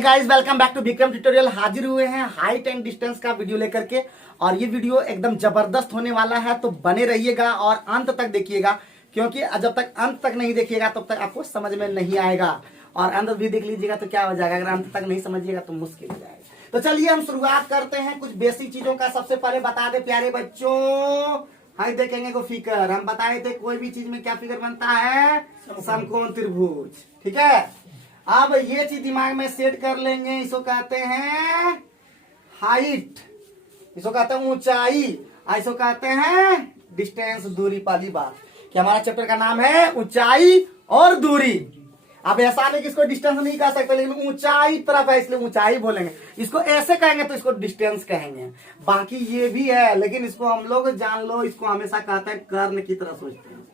Guys welcome back to Vikram tutorial. हाजिर हुए हैं हाइट एंड डिस्टेंस का वीडियो लेकर के, और ये वीडियो एकदम जबरदस्त होने वाला है, तो बने रहिएगा और अंत तक देखिएगा, क्योंकि जब तक अंत तक नहीं देखिएगा तब तक आपको समझ में नहीं आएगा, और अंत भी देख लीजिएगा तो क्या हो जाएगा, अगर अंत तक नहीं समझिएगा तो मुश्किल हो जाएगा। तो चलिए हम शुरुआत करते हैं कुछ बेसिक चीजों का। सबसे पहले बता दे प्यारे बच्चों, हाई देखेंगे को फिगर, हम बताए थे कोई भी चीज में क्या फिगर बनता है, समकोण त्रिभुज। ठीक है, अब ये चीज दिमाग में सेट कर लेंगे। इसको कहते हैं हाइट, इसको कहते हैं ऊंचाई, इसको कहते हैं डिस्टेंस, दूरी वाली बात। कि हमारा चैप्टर का नाम है ऊंचाई और दूरी। अब ऐसा नहीं कि इसको डिस्टेंस नहीं कह सकते, लेकिन ऊंचाई तरफ है इसलिए ऊंचाई बोलेंगे। इसको ऐसे कहेंगे तो इसको डिस्टेंस कहेंगे। बाकी ये भी है, लेकिन इसको हम लोग जान लो, इसको हमेशा कहते हैं कर्ण की तरह सोचते हैं।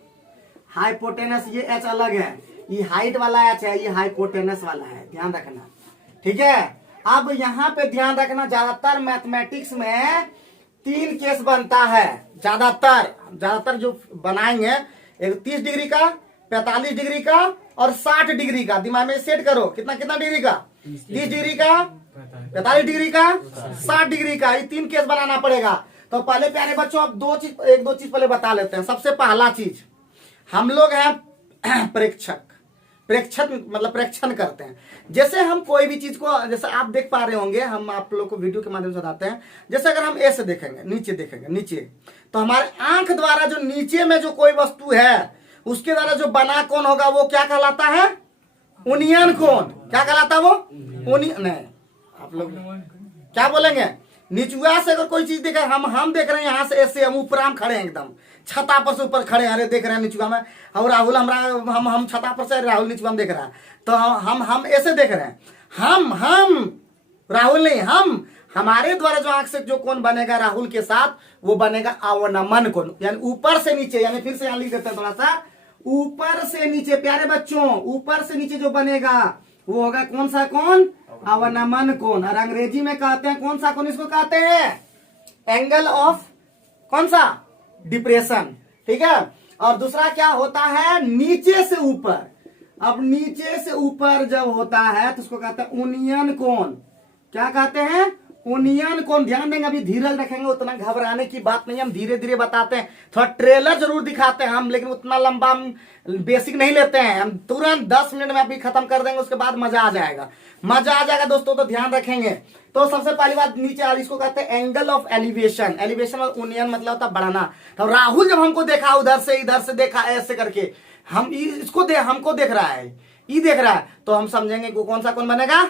हाइपोटेनस, ये एच अलग है, ये हाइट वाला एच है, ये हाइपोटेनस वाला है, ध्यान रखना। ठीक है, अब यहाँ पे ध्यान रखना, ज्यादातर मैथमेटिक्स में 3 केस बनता है। ज्यादातर जो बनाएंगे, एक 30 डिग्री का, 45 डिग्री का और 60 डिग्री का। दिमाग में सेट करो, कितना कितना डिग्री का, 30 डिग्री का, 45 डिग्री का, 60 डिग्री का, ये 3 केस बनाना पड़ेगा। तो पहले प्यारे बच्चों अब एक दो चीज पहले बता लेते हैं। सबसे पहला चीज, हम लोग हैं प्रेक्षक मतलब प्रेक्षण करते हैं। जैसे हम कोई भी चीज को, जैसे आप देख पा रहे होंगे, हम आप लोग को वीडियो के माध्यम से बताते हैं। जैसे अगर हम ऐसे देखेंगे, नीचे देखेंगे, नीचे, तो हमारे आंख द्वारा जो नीचे में जो कोई वस्तु है, उसके द्वारा जो बना कोण होगा वो क्या कहलाता है, उनियन कोण। क्या कहलाता है वो, उनियन। नहीं, आप लोग क्या बोलेंगे, निचुआ से अगर कोई चीज देखे, हम देख रहे हैं यहाँ से ऐसे, हम ऊपर हम खड़े हैं, एकदम छता पर से ऊपर खड़े हैं, अरे देख रहे हैं निचुआ में, और राहुल हम छता पर से, राहुल निचुआ में देख रहा है, तो हम ऐसे देख रहे हैं। हम राहुल नहीं, हमारे द्वारा जो आंख से जो कोण बनेगा राहुल के साथ, वो बनेगा अवनमन कोण, यानी ऊपर से नीचे। यानी फिर से यहाँ लिख देते हैं थोड़ा सा, ऊपर से नीचे प्यारे बच्चों, ऊपर से नीचे जो बनेगा वो होगा कौन सा कोण, अवनमन कोण। और अंग्रेजी में कहते हैं कौन सा कोण, इसको कहते हैं एंगल ऑफ कौन सा, डिप्रेशन। ठीक है, और दूसरा क्या होता है, नीचे से ऊपर। अब नीचे से ऊपर जब होता है तो उसको कहते हैं उनियन कोण। क्या कहते हैं, उनियन कोण। ध्यान देंगे, अभी धीरज रखेंगे, उतना घबराने की बात नहीं, हम धीरे धीरे बताते हैं। थोड़ा ट्रेलर जरूर दिखाते हैं हम, लेकिन उतना लंबा हम बेसिक नहीं लेते हैं। हम तुरंत 10 मिनट में अभी खत्म कर देंगे, उसके बाद मजा आ जाएगा दोस्तों, तो ध्यान रखेंगे। तो सबसे पहली बात, नीचे आ, इसको कहते हैं एंगल ऑफ एलिवेशन। एलिवेशन और उनियन मतलब होता है बढ़ाना। तो राहुल जब हमको देखा, उधर से देखा ऐसे करके, हम इसको हमको देख रहा है, ये देख रहा है, तो हम समझेंगे कि कौन सा कोण बनेगा,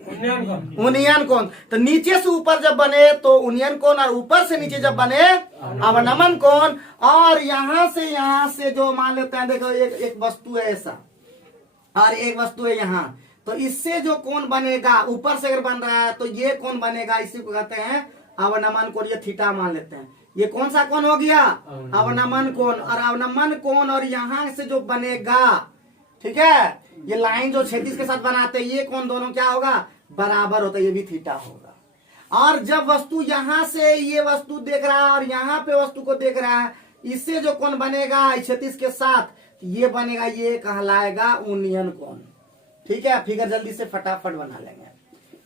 उनियन कोण। तो नीचे से ऊपर जब बने तो उनियन कोण, और ऊपर से नीचे जब बने अवनमन कोण। और यहाँ से जो मान लेते हैं, देखो एक वस्तु है ऐसा, और एक वस्तु है यहाँ, तो इससे जो कोण बनेगा, ऊपर से अगर बन रहा है तो ये कोण बनेगा, इसी को कहते हैं अवनमन कोण। ये थीटा मान लेते हैं, ये कौन सा कोण हो गया, अवनमन कोण। और अवनमन कोण और यहाँ से जो बनेगा, ठीक है, ये लाइन जो क्षैतिज के साथ बनाते हैं, ये कोण दोनों क्या होगा, बराबर होता है, ये भी थीटा होगा। और जब वस्तु यहाँ से ये वस्तु देख रहा है और यहाँ पे वस्तु को देख रहा है, इससे जो कोण बनेगा क्षैतिज के साथ, ये बनेगा, ये कहलाएगा उनियन कोण। ठीक है, फिगर जल्दी से फटाफट बना लेंगे,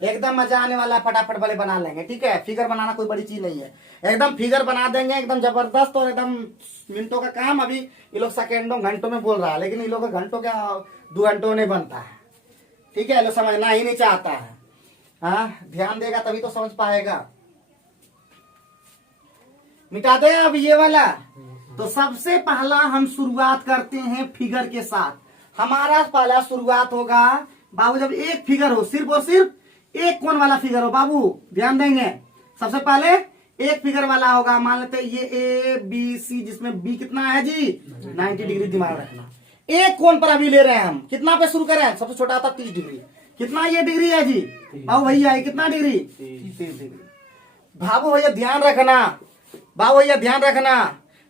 एकदम मजा आने वाला है, फटाफट वाले बना लेंगे। ठीक है, फिगर बनाना कोई बड़ी चीज नहीं है, एकदम फिगर बना देंगे, एकदम जबरदस्त, और एकदम मिनटों का काम। अभी ये लोग सेकेंडों घंटों में बोल रहा है, लेकिन ये लोग घंटों क्या 2 घंटों नहीं बनता है। ठीक है, लोग समझना ही नहीं चाहता है। हाँ, ध्यान देगा तभी तो समझ पाएगा। मिटा दे अब ये वाला। तो सबसे पहला हम शुरुआत करते हैं फिगर के साथ। हमारा पहला शुरुआत होगा बाबू, जब एक फिगर हो, सिर्फ और सिर्फ एक कोण वाला फिगर हो बाबू, ध्यान देंगे। सबसे पहले एक फिगर वाला होगा, मान लेते हैं ये ABC, जिसमें B कितना है जी, 90 डिग्री। दिमाग रखना, एक कोण पर अभी ले रहे हैं हम, कितना पे शुरू करें, सबसे छोटा आता 30 डिग्री। कितना ये डिग्री है जी बाबू भैया, ये कितना डिग्री, 30 डिग्री। बाबू भैया ध्यान रखना, बाबू भैया ध्यान रखना,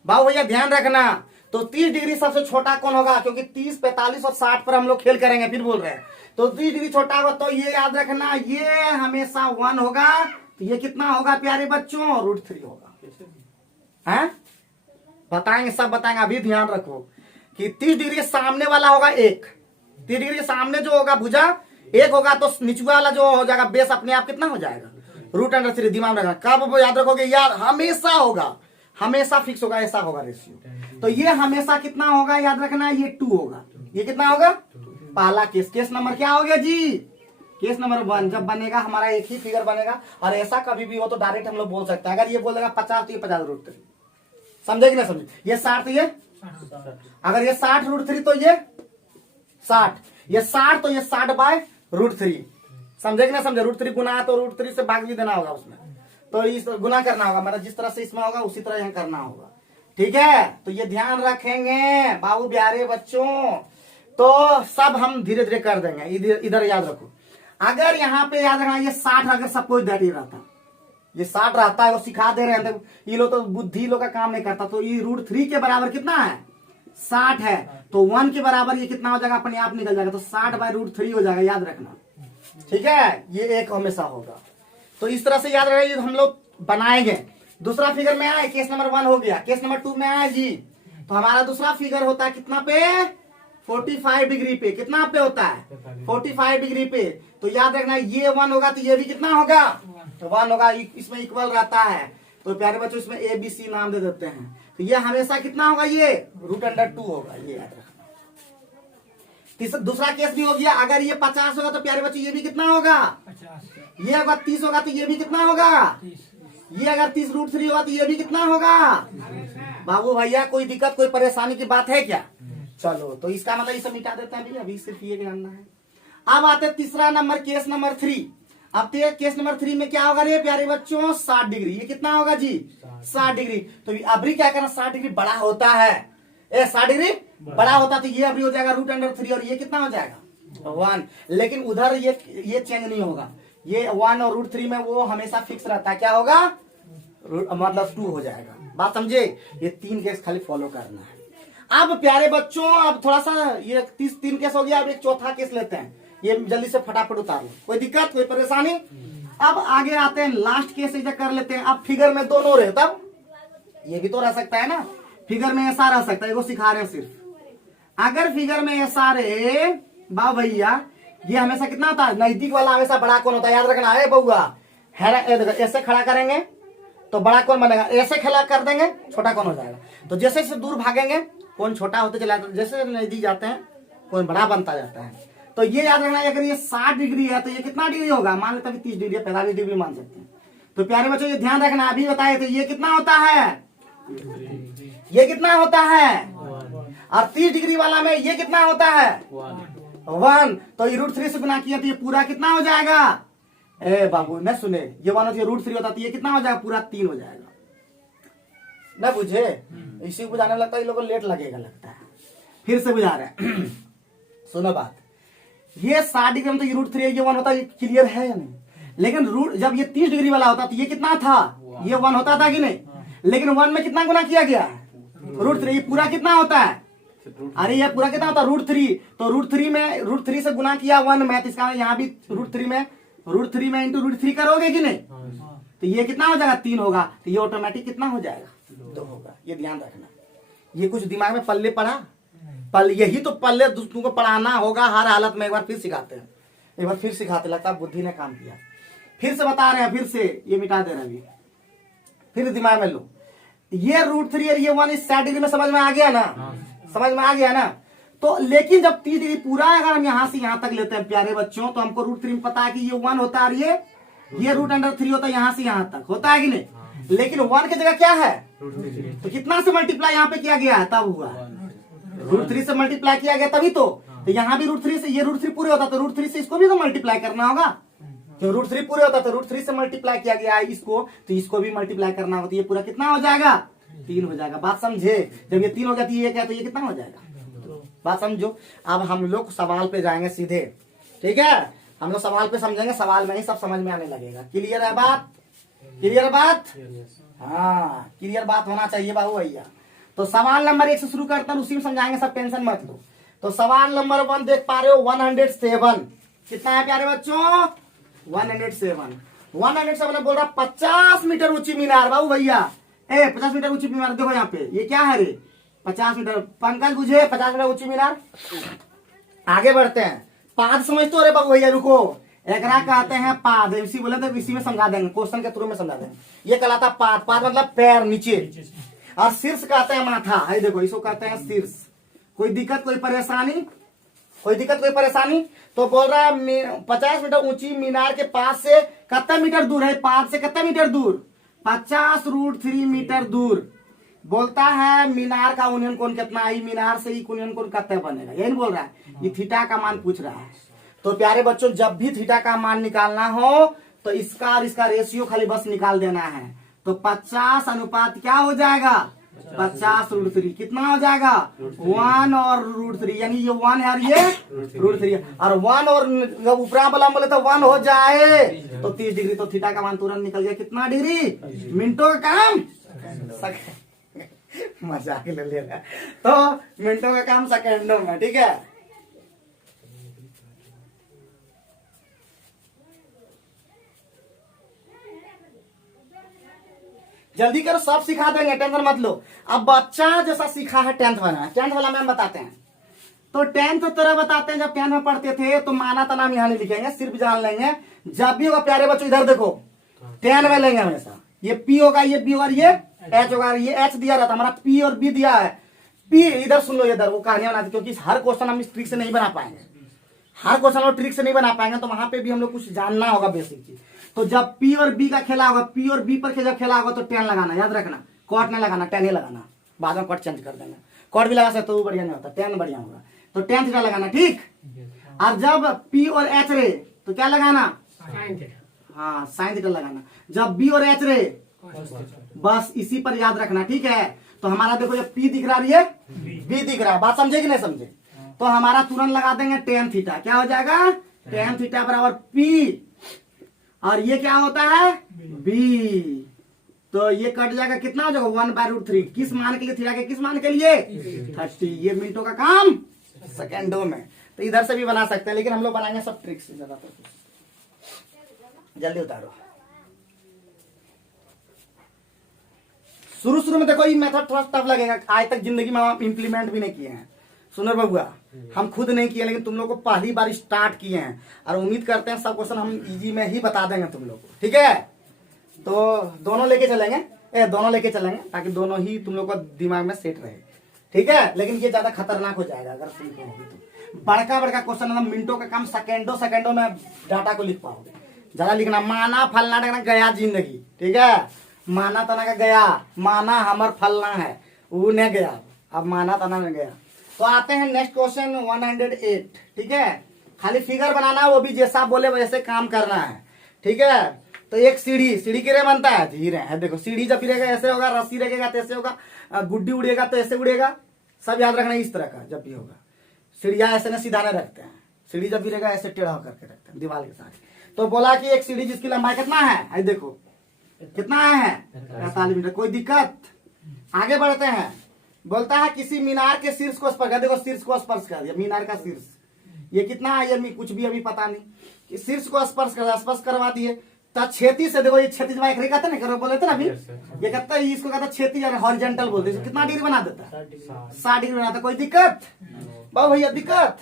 बाबू भैया ध्यान रखना। तो 30 डिग्री सबसे छोटा कौन होगा, क्योंकि 30, 45 और 60 पर हम लोग खेल करेंगे, फिर बोल रहे हैं। तो 30 डिग्री छोटा होगा, तो ये याद रखना, ये हमेशा 1 होगा। तो ये कितना होगा प्यारे बच्चों, √3 होगा। है बताएंगे, सब बताएंगे, अभी ध्यान रखो कि 30 डिग्री सामने वाला होगा 1, 30 डिग्री सामने जो होगा भुजा, 1 होगा तो निचुआ वाला जो हो जाएगा बेस अपने आप कितना हो जाएगा, √3। दिमाग में रखना, कब याद रखोगे यार, हमेशा होगा, हमेशा फिक्स होगा, ऐसा होगा रेशियो। तो ये हमेशा कितना होगा याद रखना, ये 2 होगा। ये कितना होगा, पहला केस। केस नंबर क्या हो गया जी, केस नंबर 1 जब बनेगा हमारा एक ही फिगर बनेगा। और ऐसा कभी भी हो तो डायरेक्ट हम लोग बोल सकते हैं, अगर ये बोलेगा 50 तो ये 50√3, समझे कि ना समझे। ये 60 तो ये, अगर ये 60√3 तो ये 60, ये 60 तो ये 60/√3, समझे कि ना समझे। √3 गुना है तो √3 से भाग भी देना होगा उसमें, तो इस गुना करना होगा, मतलब जिस तरह से इसमें होगा उसी तरह यहाँ करना होगा, ठीक है। तो ये ध्यान रखेंगे बाबू प्यारे बच्चों, तो सब हम धीरे धीरे कर देंगे। इधर याद रखो, अगर यहाँ पे याद रखना ये 60 अगर सपोज दैट ये रहता, ये 60 रहता है और सिखा दे रहे हैं, तो ये लोग तो बुद्धि लोग का काम नहीं करता। तो ये √3 के बराबर कितना है, 60 है, तो 1 के बराबर ये कितना हो जाएगा, अपने आप निकल जाएगा, तो 60/√3 हो जाएगा, याद रखना, ठीक है। ये एक हमेशा होगा, तो इस तरह से याद रखिए हम लोग बनाएंगे। दूसरा फिगर में आए, केस नंबर 1 हो गया। केस नंबर 2 में आए जी, तो हमारा दूसरा फिगर होता है कितना पे, 45 डिग्री पे। कितना पे होता है, 45 डिग्री पे। तो याद रखना ये 1 होगा तो ये भी कितना होगा, तो 1 होगा, इसमें इक्वल रहता है। तो प्यारे बच्चों इसमें ABC नाम दे देते हैं। तो ये हमेशा कितना होगा, ये √2 होगा, ये याद रखना। दूसरा केस भी हो गया, अगर ये 50 होगा तो प्यारे बच्चों ये भी कितना होगा, 50। ये अगर 30 होगा तो ये भी कितना होगा, 30। ये अगर 30√3 होगा तो ये भी कितना होगा, 30। बाबू भैया कोई दिक्कत कोई परेशानी की बात है क्या, चलो। तो इसका मतलब इसे मिटा देते हैं भैया, अभी सिर्फ ये जानना है। अब आते तीसरा नंबर, केस नंबर 3। अब केस नंबर 3 में क्या होगा रे प्यारे बच्चों, 60 डिग्री। ये कितना होगा जी, 60 डिग्री। तो अभी क्या करना, 60 डिग्री बड़ा होता है, 60 डिग्री बड़ा होता तो ये अभी हो जाएगा √3 और ये कितना हो जाएगा 1। लेकिन उधर ये चेंज नहीं होगा, ये 1 और √3 में वो हमेशा फिक्स रहता है, क्या होगा, मतलब 2 हो जाएगा। बात समझे, ये 3 केस खाली फॉलो करना है। अब प्यारे बच्चों अब थोड़ा सा ये 3 केस हो गया, अब एक चौथा केस लेते हैं, ये जल्दी से फटाफट उतार लो, कोई दिक्कत कोई परेशानी। अब आगे आते हैं लास्ट केस कर लेते हैं। अब फिगर में दोनों रहे, तब ये भी तो रह सकता है ना, फिगर में ऐसा रह सकता है, वो सिखा रहे हैं सिर्फ। अगर फिगर में ऐसा रहे बा भैया, ये हमेशा कितना होता है, नजदीक वाला हमेशा बड़ा कौन होता है, याद रखना है बउआ। ऐसे खड़ा करेंगे तो बड़ा कौन बनेगा, ऐसे खड़ा कर देंगे छोटा कौन हो जाएगा। तो जैसे जैसे दूर भागेंगे कौन छोटा होते चला जाता है, जैसे नजदीक जाते हैं कौन बड़ा बनता जाता है। तो ये याद रखना, अगर ये 60 डिग्री है तो ये कितना डिग्री होगा, मान लेते हैं 30 डिग्री, 45 डिग्री मान सकते हैं। तो प्यारे बच्चों ये ध्यान रखना, अभी बताए तो ये कितना होता है, ये कितना होता है, और 30 डिग्री वाला में ये कितना होता है 1। तो ये √3 से गुना किया तो ये पूरा कितना हो जाएगा, ए बाबू न सुने, ये 1 √3 होता तो ये कितना हो जाएगा, पूरा 3 हो जाएगा। न बुझे, इसी को बुझाने लगता है, इन लोगों को लेट लगेगा लगता है, फिर से बुझा रहे हैं। सुनो बात, ये 60 डिग्री में तो ये √3 ये 1 होता है, ये क्लियर है या नहीं। लेकिन जब ये 30 डिग्री वाला होता तो ये कितना था, ये 1 होता था कि नहीं। लेकिन 1 में कितना गुना किया गया है, √3। ये पूरा कितना होता है, अरे ये पूरा कितना होता है √3। तो √3 से गुना किया 1 में, तो इसका यहाँ भी √3 में इंटू √3 करोगे कि नहीं, तो ये कितना हो जाएगा 3 होगा। तो ये ऑटोमेटिक कितना हो जाएगा 2 होगा। ये ध्यान रखना, ये कुछ दिमाग में पल्ले पड़ा, यही तो पल्ले तुमको पढ़ाना होगा हर हालत में। एक बार फिर सिखाते हैं, एक बार फिर सिखाते, लगता है बुद्धि ने काम किया। फिर से बता रहे हैं, फिर से ये मिटा दे रहे हैं, फिर दिमाग में लो। ये √3 और ये 1 इस 60 डिग्री में समझ में आ गया ना, समझ में आ गया ना। तो लेकिन जब 30 डिग्री पूरा अगर हम यहाँ से यहाँ तक लेते हैं प्यारे बच्चों, तो हमको √3 में पता है कि ये 1 होता है और ये √3 होता है, यहाँ से यहाँ तक होता है कि नहीं। लेकिन 1 की जगह क्या है, तो कितना से मल्टीप्लाई यहाँ पे किया गया है, तब हुआ √3 से मल्टीप्लाई किया गया तभी तो यहाँ भी √3 से, ये √3 पूरे होता तो √3 से इसको भी तो मल्टीप्लाई करना होगा। तो √3 पूरे होता तो √3 से मल्टीप्लाई किया गया है इसको, तो इसको भी मल्टीप्लाई करना होगा। तो ये पूरा कितना हो जाएगा 3 हो जाएगा। बात समझे, जब ये 3 हो गया तो ये क्या, तो ये कितना हो जाएगा, बात समझो। अब हम लोग सवाल पे जाएंगे सीधे, ठीक है, हम लोग सवाल पे समझेंगे, सवाल में ही सब समझ में आने लगेगा। क्लियर है बात, क्लियर बात, हाँ क्लियर बात होना चाहिए बाबू भैया। तो सवाल नंबर 1 से शुरू करते हैं, उसी में समझाएंगे, सब टेंशन मत लो। तो सवाल नंबर 1 देख पा रहे हो, 107 कितना है प्यारे बच्चों, 107 बोल रहा 50 मीटर ऊंची मीनार। बाबू भैया 50 मीटर ऊंची मीनार, देखो यहाँ पे ये क्या है रे, 50 मीटर। पंकज बुझे 50 मीटर ऊंची मीनार। आगे बढ़ते हैं, पाद समझते हो रे बाबू भैया, रुको। एकरा कहते हैं पाद, इसी बोले तो इसी में समझा देंगे, क्वेश्चन के थ्रू में समझा देंगे। ये कहलाता पाद, पाद मतलब पैर नीचे, और शीर्ष कहते हैं माथा। है देखो, इसको कहते हैं शीर्ष। कोई दिक्कत कोई परेशानी, कोई दिक्कत कोई परेशानी? तो बोल रहा है 50 मीटर ऊंची मीनार के पास से कितना मीटर दूर है, पाद से कितना मीटर दूर, 50√3 मीटर दूर। बोलता है मीनार का यूनियन कोण कितना है, मीनार से ही यूनियन कोण कितना बनेगा, यही बोल रहा है। ये थीटा का मान पूछ रहा है। तो प्यारे बच्चों, जब भी थीटा का मान निकालना हो तो इसका और इसका रेशियो खाली बस निकाल देना है। तो 50 अनुपात क्या हो जाएगा, 50√3 कितना हो जाएगा, 1 और √3, यानी ये 1 है और ये √3 है। और 1 और जब ऊपरा वाला बोले तो 1 हो जाए तो 30 डिग्री। तो थीटा का मान तुरंत निकल गया कितना डिग्री, मिनटों का काम मजाक ले रहा है। तो मिनटों का काम सेकेंडों में, ठीक है। जल्दी करो, सब सिखा देंगे, टेंशन मत लो। अब बच्चा जैसा सीखा है 10th वाला, 10th वाला मैम बताते हैं। तो 10th तरह बताते हैं, जब 10th में पढ़ते थे तो माना था नाम यहाँ नहीं लिखेंगे, सिर्फ जान लेंगे। जब भी होगा प्यारे बच्चों, इधर देखो 10 में लेंगे हमेशा। ये पी होगा, ये बी और ये एच होगा। ये एच दिया रहता, हमारा पी और बी दिया है। पी इधर सुन लो, इधर वो कहानियां बनाते, क्योंकि हर क्वेश्चन हम इस ट्रिक से नहीं बना पाएंगे, हर क्वेश्चन हम ट्रिक से नहीं बना पाएंगे। तो वहां पे भी हम लोग कुछ जानना होगा बेसिक चीज। तो जब पी और बी का खेला होगा, पी और बी पर जब खेला होगा तो 10 लगाना, याद रखना। कॉट नहीं लगाना, 10 ही लगाना। बाद में कॉट चेंज कर देना, कॉट भी लगा सकते तो बढ़िया नहीं होता, 10 बढ़िया होगा। तो 10 थीटा लगाना, ठीक। और जब पी और एच रे तो क्या लगाना, हाँ साइन थीटा लगाना। जब बी और एच रे बस इसी पर याद रखना, ठीक है। तो हमारा देखो ये पी दिख रहा है, बी दिख रहा है, बात समझे कि नहीं समझे? तो हमारा तुरंत लगा देंगे tan थीटा। क्या हो जाएगा, tan थीटा बराबर P, और ये क्या होता है B। तो ये कट जाएगा, कितना हो जाएगा 1/√3। किस मान के लिए, थीटा के किस मान के लिए, 30। ये मिनटों का काम सेकेंडों में। तो इधर से भी बना सकते हैं, लेकिन हम लोग बनाएंगे सब ट्रिक से ज्यादातर। जल्दी उतारो। शुरू में देखो ये मेथड थोड़ा टफ लगेगा, आज तक जिंदगी में हम इम्प्लीमेंट भी नहीं किए हैं। सुनो बबुआ, हम खुद नहीं किए, लेकिन तुम लोग को पहली बार स्टार्ट किए हैं, और उम्मीद करते हैं सब क्वेश्चन हम इजी में ही बता देंगे तुम लोग को, ठीक है। तो दोनों लेके चलेंगे, दोनों लेके चलेंगे, ताकि दोनों ही तुम लोग को दिमाग में सेट रहे, ठीक है। लेकिन ये ज्यादा खतरनाक हो जाएगा अगर तुम कहोगे तो। बड़का बड़का क्वेश्चन मतलब मिनटों का काम सेकेंडों में डाटा को लिख पाओगे। ज्यादा लिखना, माना फलना टकना गया जिंदगी, ठीक है। माना तना का गया, माना हमर फलना है, वो नहीं गया, अब माना तना में गया। तो आते हैं नेक्स्ट क्वेश्चन 108, ठीक है। खाली फिगर बनाना, वो भी जैसा बोले वैसे काम करना है, ठीक है। तो एक सीढ़ी किरे बनता है, धीरे है। देखो सीढ़ी जब गिरेगा ऐसे होगा, रस्सी रहेगा तो ऐसे होगा, गुड्डी उड़ेगा तो ऐसे उड़ेगा। सब याद रखना इस तरह का जब भी होगा। सीढ़िया ऐसे न सीधा नहीं रखते हैं, सीढ़ी जब गिरेगा ऐसे टेढ़ा करके रखते हैं दीवार के साथ। तो बोला कि एक सीढ़ी जिसकी लंबाई कितना है, देखो कितना है 45 मीटर। कोई दिक्कत, आगे बढ़ते हैं। बोलता है किसी मीनार के शीर्ष को स्पर्श कर, देखो शीर्ष को स्पर्श कर दिया, मीनार का शीर्ष ये कितना है, ये कुछ भी अभी पता नहीं। शीर्ष को स्पर्श करवा दिए। तो क्षैतिज से देखो, ये क्षैतिज एक रेखा था ना, करो बोले थे ना अभी, ये कहता है इसको कहता है क्षैतिज और हॉरिजॉन्टल बोलते हैं। कितना डिग्री बना देता है, 60 डिग्री बनाता है। कोई दिक्कत बाबू भैया, दिक्कत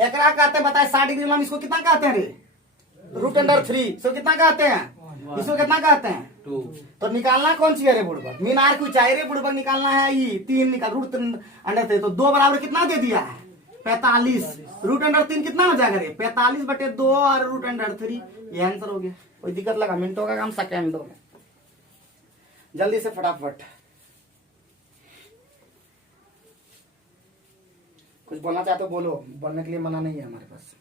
एकरा कहते हैं, बताए 60 डिग्री हम इसको कितना कहते हैं रे, √3। इसको कितना कहते हैं, इसको कितना कहते हैं 2। तो निकालना कौन सी है रे बुड़बक, मीनार की ऊंचाई रे बुड़बक निकालना है, ये 3 निकाल √3। तो 2 बराबर कितना दे दिया है 45। √3 कितना हो जाएगा रे 45/2 और √3। ये आंसर हो गया। कोई दिक्कत लगा, मिनटों का काम सेकेंडों में। जल्दी से फटाफट। कुछ बोलना चाहते हो बोलो, बोलने के लिए मना नहीं है हमारे पास,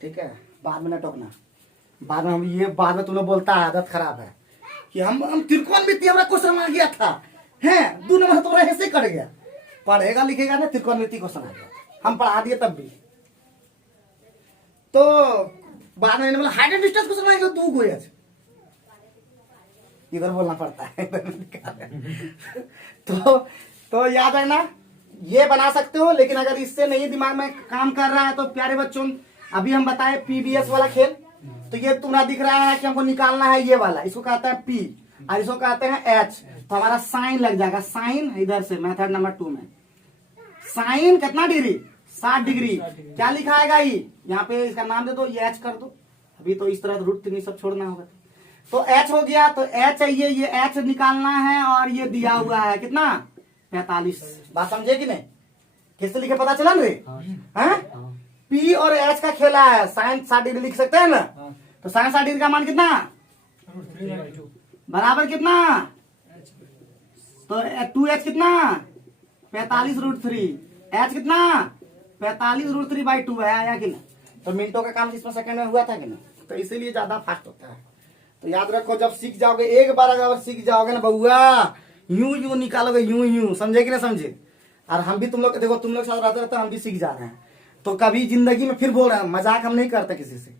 ठीक है। बाद में न टोकना, बाद में हम ये बाद में तुम लोग बोलता है, आदत खराब है कि हम त्रिकोणमिति हमारा क्वेश्चन आ गया था, हैं 2 नंबर तो ऐसे ही कट गया। पढ़ेगा लिखेगा ना, त्रिकोणमिति क्वेश्चन आ गया, हम पढ़ा दिए तब भी। तो बाद में बोला हाइट एंड डिस्टेंस क्वेश्चन आ गया, तू कोई इधर बोलना पड़ता है तो याद है ना, ये बना सकते हो। लेकिन अगर इससे नहीं दिमाग में काम कर रहा है तो प्यारे बच्चों, अभी हम बताए पीबीएस वाला खेल। तो ये तुम्हारा दिख रहा है कि हमको निकालना है ये वाला, इसको कहते हैं पी और इसको कहते हैं एच। तो हमारा साइन लग जाएगा, साइन इधर से मेथड नंबर 2 में साइन कितना डिग्री 60 डिग्री। क्या लिखा आएगा ये, यहाँ पे इसका नाम दे दो, ये एच कर दो। अभी तो इस तरह √3 सब छोड़ना होगा। तो एच हो गया, तो एच चाहिए, ये एच निकालना है और ये दिया हुआ है कितना 45। बात समझे कि नहीं, किससे लिखे पता चला रे? पी और एच का खेला है, साइन 60 डिग्री लिख सकते हैं ना। तो साइन 60 डिग्री का मान कितना बराबर कितना, तो 2h कितना 45√3, एच कितना 45√3/2 है, आया कि नहीं? तो मिनटों का काम जिसमें सेकंड में हुआ था कि नहीं, तो इसीलिए ज्यादा फास्ट होता है। तो याद रखो, जब सीख जाओगे एक बार अगर सीख जाओगे ना बउआ, यूं निकालोगे, यूं समझे कि ना समझे। और हम भी तुम लोग देखो, तुम लोग साथ रहते रहते हम भी सीख जा रहे हैं। तो कभी जिंदगी में फिर बोल रहे हैं, मजाक हम नहीं करते किसी से,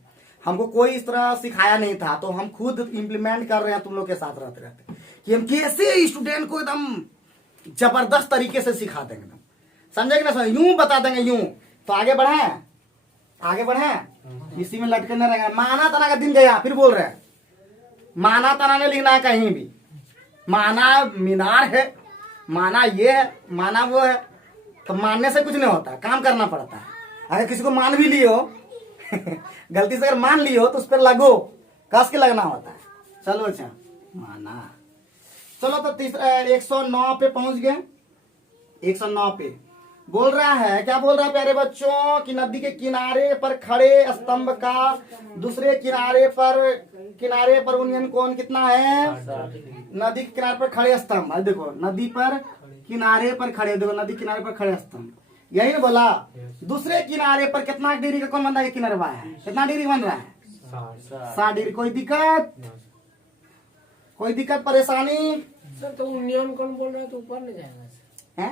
हमको कोई इस तरह सिखाया नहीं था, तो हम खुद इम्प्लीमेंट कर रहे हैं तुम लोग के साथ रहते रहते, कि हम कैसे स्टूडेंट को एकदम जबरदस्त तरीके से सिखा देंगे, समझे कि ना समझे, यूं बता देंगे यूं। तो आगे बढ़े, इसी में लटके न रहेंगे। माना तना का दिन गया, फिर बोल रहे हैं माना तना ने लिखना है कहीं भी, माना मीनार है, माना ये है, माना वो है। तो मानने से कुछ नहीं होता, काम करना पड़ता है। अगर किसी को मान भी लियो गलती से अगर मान लियो तो उस पर लगो, कस के लगना होता है। चलो अच्छा माना, चलो तो तीसरा 109 पे पहुंच गए। 109 पे बोल रहा है, क्या बोल रहा है प्यारे बच्चों, कि नदी के किनारे पर खड़े स्तंभ का दूसरे किनारे पर उन्नयन कोण कितना है। नदी के किनारे पर खड़े स्तंभ, देखो नदी पर किनारे पर खड़े, देखो नदी किनारे पर खड़े स्तंभ, यही ना बोला। दूसरे किनारे पर कितना डिग्री का कौन बन रहा है, किनारा है कितना डिग्री बन रहा है 60 डिग्री। कोई दिक्कत परेशानी सर? तो उन्नयन कौन बोल रहा है, तो ऊपर नहीं जाएगा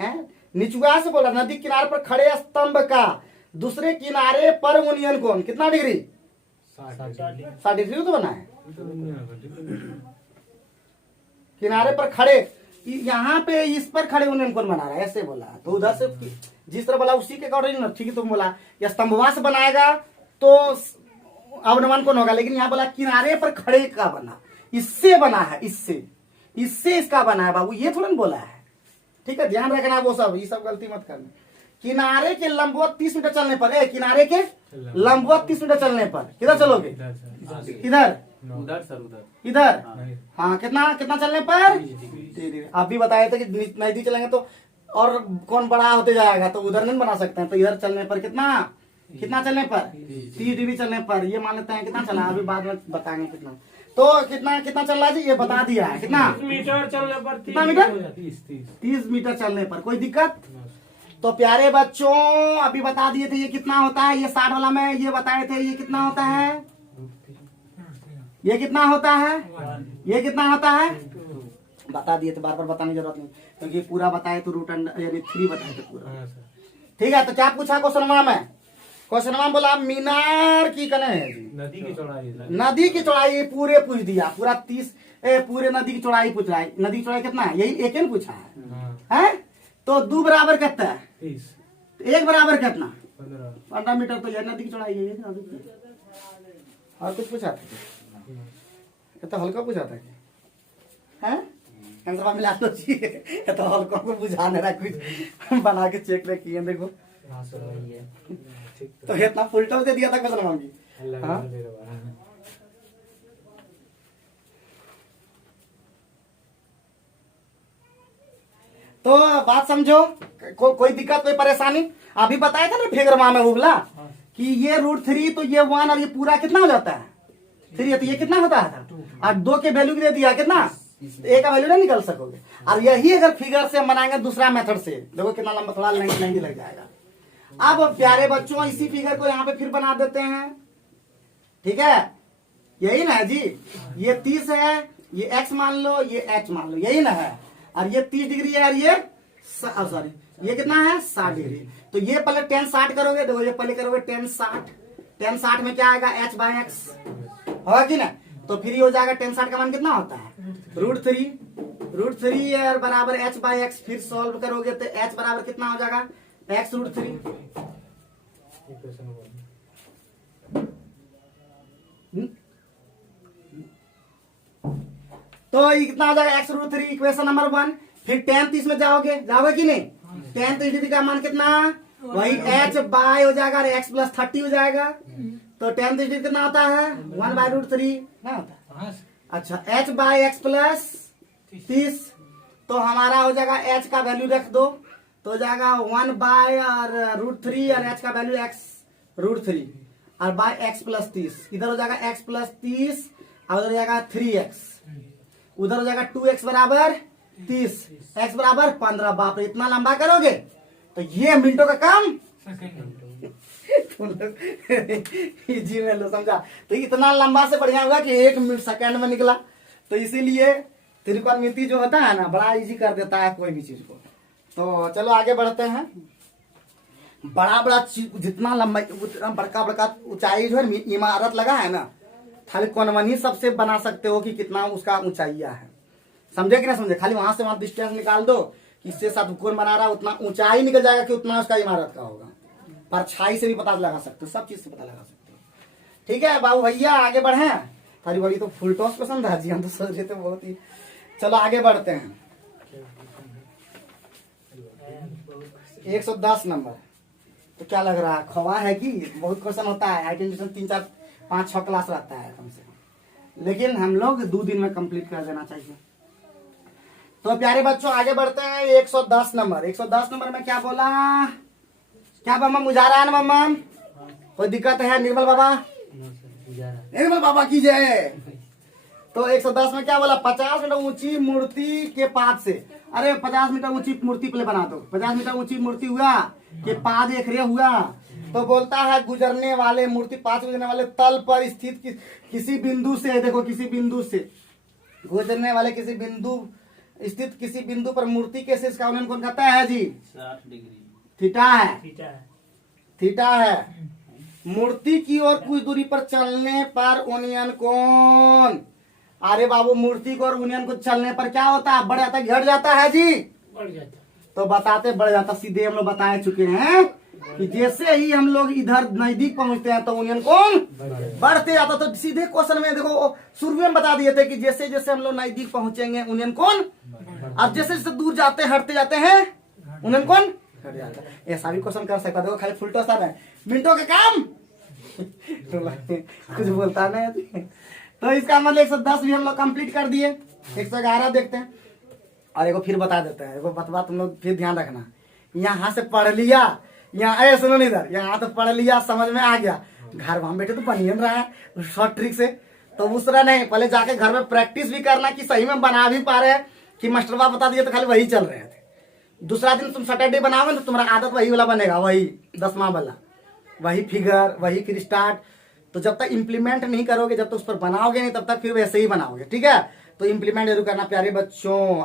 है निचुआ से बोला। नदी किनारे पर खड़े स्तंभ का दूसरे किनारे पर उन्नयन कोण कितना डिग्री 60 डिग्री तो बना है। किनारे पर खड़े, यहाँ पे इस पर खड़े उन्नयन कोण बना रहा है, ऐसे बोला। तो उधर से जिस तरह बोला उसी के अकॉर्डिंग ठीक है, तुम बोला या स्तंभवा से बनाएगा तो अवनमन कोण होगा, लेकिन यहाँ बोला किनारे पर खड़े का बना, इससे बना है, इससे इसका बना है बाबू, ये थोड़ा ना बोला है। ठीक है, ध्यान रखना वो सब, ये सब गलती मत करना। किनारे के लंबवत 30 मीटर चलने पर, किनारे के लंबवत 30 मीटर चलने पर किधर चलोगे, इधर हाँ कितना चलने पर। आप भी बताए थे कि नजदीक चलेंगे तो और कौन बड़ा होते जाएगा, तो उधर नहीं बना सकते हैं। तो इधर चलने पर कितना चलने पर 30 डिग्री चलने पर, ये मान लेते हैं कितना चला, अभी बाद में बताएंगे कितना। तो कितना चल रहा है जी, ये बता दिया है कितना मीटर चलने पर, कितना मीटर 30 मीटर चलने पर। कोई दिक्कत? तो प्यारे बच्चों अभी बता दिए थे ये कितना होता है, ये 60 वाला में ये बताए थे ये कितना होता है, ये कितना होता है, ये कितना होता है बता दिए थे, बार बार बताने की जरूरत नहीं, क्योंकि पूरा बताए तो √3 बताए थे पूरा। ठीक है, तो क्या पूछा क्वेश्चन में? क्वेश्चन में बोला मीनार की कने नदी की चौड़ाई पूरे पूछ दिया, पूरा 30 पूरे नदी की चौड़ाई पूछ रहा है। नदी की चौड़ाई कितना है, यही एक ही पूछा है। तो 2 बराबर कितना है 1 बराबर कितना 15 मीटर। तो यह नदी की चौड़ाई है। और कुछ पूछा था, ये तो हल्का पूछा था, आंसर मिला तो चाहिए, तो हल्का को बुझाने रहा कुछ बना के चेक में किए देखो। तो इतना फुलटल दे दिया था क्वेश्चन मांगी। तो बात समझो, कोई दिक्कत कोई परेशानी? अभी बताया था ना फिगर में उबला कि ये √3, तो ये 1 और ये पूरा कितना हो जाता है 3, तो ये कितना होता है और 2 के वैल्यू दे दिया कितना, ए का वैल्यू नहीं निकल सकोगे। और यही अगर फिगर से बनाएंगे दूसरा मेथड से, देखो कितना लंबा, थोड़ा लेंथ लग जाएगा। अब प्यारे बच्चों इसी फिगर को यहाँ पे फिर बना देते हैं। ठीक है, यही ना है जी, ये 30 है, ये x मान लो, ये h मान लो, यही ना है। और ये 30 डिग्री है और ये सॉरी ये कितना है 60 डिग्री। तो ये पहले tan 60 करोगे, देखो ये पहले करोगे tan 60 में क्या आएगा h/x होगा कि ना। तो फिर ये हो जाएगा tan 60 का मान कितना होता है √3 बराबर h/x। फिर सॉल्व करोगे तो h बराबर कितना हो जाएगा x √3। तो ये कितना हो जाएगा x √3 इक्वेशन नंबर 1। फिर tan 30 में जाओगे कि नहीं, tan 30 डिग्री का मान कितना, वही h बाय हो जाएगा और x प्लस 30 हो जाएगा। तो tan 30 डिग्री कितना होता है, 1/√3 ना होता है। हाँ अच्छा h बाय x प्लस 30, तो हमारा हो जाएगा h का वैल्यू रख दो, तो हो जाएगा 1/√3 और h का वैल्यू x√3 और बाय x प्लस 30, इधर हो जाएगा x प्लस 30 और उधर हो जाएगा 3x, उधर हो जाएगा 2x बराबर 30, x बराबर 15। बाप रे, इतना लंबा करोगे तो ये मिनटों का काम जी में लो, समझा। तो इतना लंबा से बढ़िया होगा कि 1 मिनट सेकंड में निकला। तो इसीलिए त्रिकोणमिति जो होता है ना, बड़ा इजी कर देता है कोई भी चीज को। तो चलो आगे बढ़ते हैं। बड़ा बड़ा जितना लंबा, उतना बड़का बड़का ऊंचाई जो है इमारत लगा है ना, खाली कौन ही सबसे बना सकते हो कि कितना उसका ऊंचाइया है। समझे कि ना समझे, खाली वहां से वहां डिस्टेंस निकाल दो, किससे साथ कौन बना रहा है, उतना ऊंचाई निकल जाएगा कि उतना उसका इमारत का होगा। परछाई से भी पता लगा सकते हो, सब चीज से पता लगा सकते हो। ठीक है बाबू भैया, आगे बढ़े। थारी बड़ी तो फुल टॉस पसंद है जी, हम तो सोच रहे थे बहुत ही। चलो आगे बढ़ते हैं। 110 नंबर तो क्या लग रहा है, खवा है कि बहुत क्वेश्चन होता है। आई 3, 4, 5, 6 क्लास रहता है कम से कम, लेकिन हम लोग 2 दिन में कंप्लीट कर देना चाहिए। तो प्यारे बच्चों आगे बढ़ते हैं। 110 नंबर, 110 नंबर में क्या बोला, क्या मम्मा बुझा रहा है ना मम्मा, कोई दिक्कत है निर्मल बाबा, निर्मल बाबा की जय। तो 110 में क्या बोला, 50 मीटर ऊंची मूर्ति के पाद से, अरे 50 मीटर ऊंची मूर्ति पहले बना दो। 50 मीटर ऊंची मूर्ति हुआ के पाद एक रे हुआ, तो बोलता है गुजरने वाले मूर्ति पास गुजरने वाले तल पर स्थित किसी बिंदु से, देखो किसी बिंदु से गुजरने वाले किसी बिंदु स्थित किसी बिंदु पर मूर्ति के शीर्ष का उन्नयन कौन कहता है जी, 60 डिग्री थीटा है, थीटा है। मूर्ति की ओर कुछ दूरी पर चलने पर उन्नयन कौन, अरे बाबू मूर्ति को और उन्नयन को चलने पर क्या होता है, बढ़ जाता है घट जाता है जी, बढ़ जाता। तो बताते बढ़ जाता। सीधे हम लोग बता चुके हैं कि जैसे ही हम लोग इधर नजदीक पहुंचते हैं तो उन्नयन कौन बढ़ते जाता। तो सीधे क्वेश्चन में देखो शुरू में बता दिए थे कि जैसे जैसे हम लोग नजदीक पहुंचेंगे उन्नयन कौन, और जैसे जैसे दूर जाते हटते जाते हैं उन्नयन कौन घट जाता है। ऐसा भी क्वेश्चन कर सकता, देखो खाली फुल टॉस है, मिनटों का काम कुछ बोलता नहीं। तो इसका मतलब 110 भी हम लोग कंप्लीट कर दिए। 111 देखते हैं, और एगो फिर बता देते हैं, एगो बतवा तुम लोग फिर ध्यान रखना। यहाँ से पढ़ लिया, यहाँ सुनो नहीं इधर, यहाँ तो पढ़ लिया समझ में आ गया, घर वहां बैठे तो बनिए रहा है शॉर्ट ट्रिक से, तो दूसरा नहीं, पहले जाके घर में प्रैक्टिस भी करना कि सही में बना भी पा रहे हैं कि मास्टरबा बता दिए तो खाली वही चल रहे थे। दूसरा दिन तुम सैटरडे बनाओगे तो तुम्हारा आदत वही वाला बनेगा, वही 10वां वाला, वही फिगर, वही फिर स्टार्ट। तो जब तक इम्प्लीमेंट नहीं करोगे, जब तक उस पर बनाओगे नहीं, तब तक फिर वैसे ही बनाओगे। ठीक है, तो इम्प्लीमेंट जरूर करना प्यारे बच्चों।